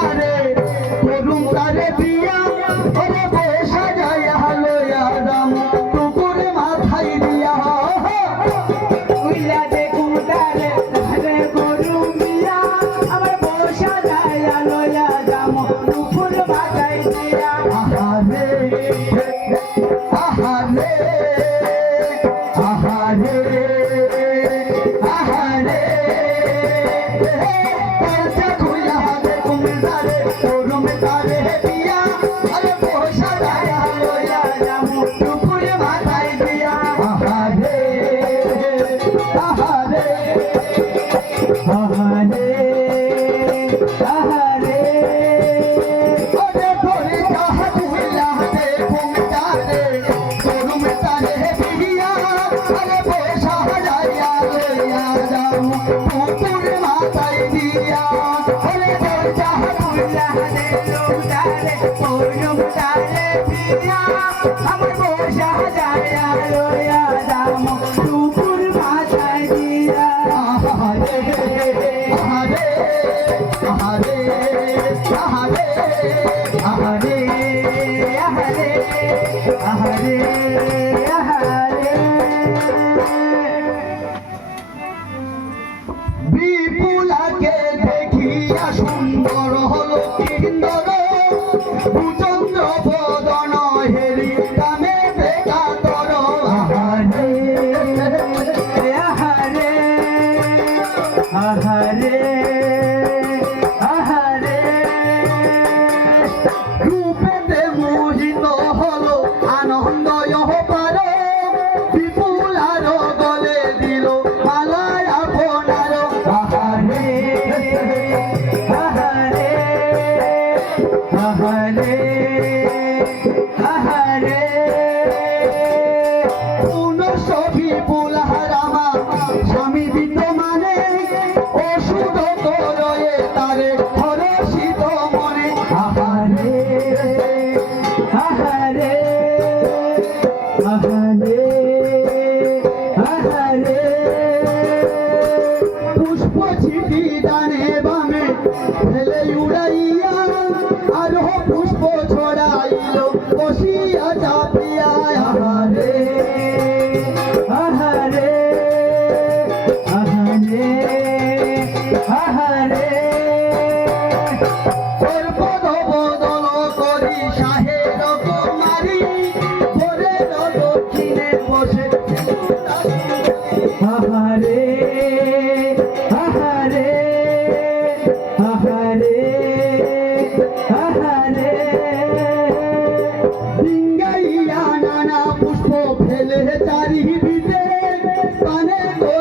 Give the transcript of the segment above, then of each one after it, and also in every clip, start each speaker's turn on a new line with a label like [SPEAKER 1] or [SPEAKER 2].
[SPEAKER 1] Amén. I'm a boy, I'm a guy, I'm a lawyer, I'm a
[SPEAKER 2] আহরে আহরে আহরে আহরে। বিপুলাকে দেখিয়া সুন্দর হলো কিন্দর ভূচন্দ্র পদন হেরি কামে আহারে
[SPEAKER 1] আহারে।
[SPEAKER 2] কোন ছবি বুলাহার আমার স্বামী বিদ্যমানে ওষুধ তারে হরসিত মনে। আহারে
[SPEAKER 1] আহারে আহারে আহারে।
[SPEAKER 2] পুষ্প ছিটি ডানে বামে পুষ্প ছড়াইল। বসিয়া চাপিয়া হারে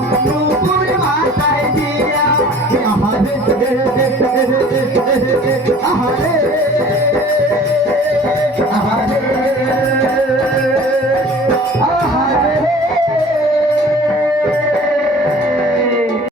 [SPEAKER 2] Oh,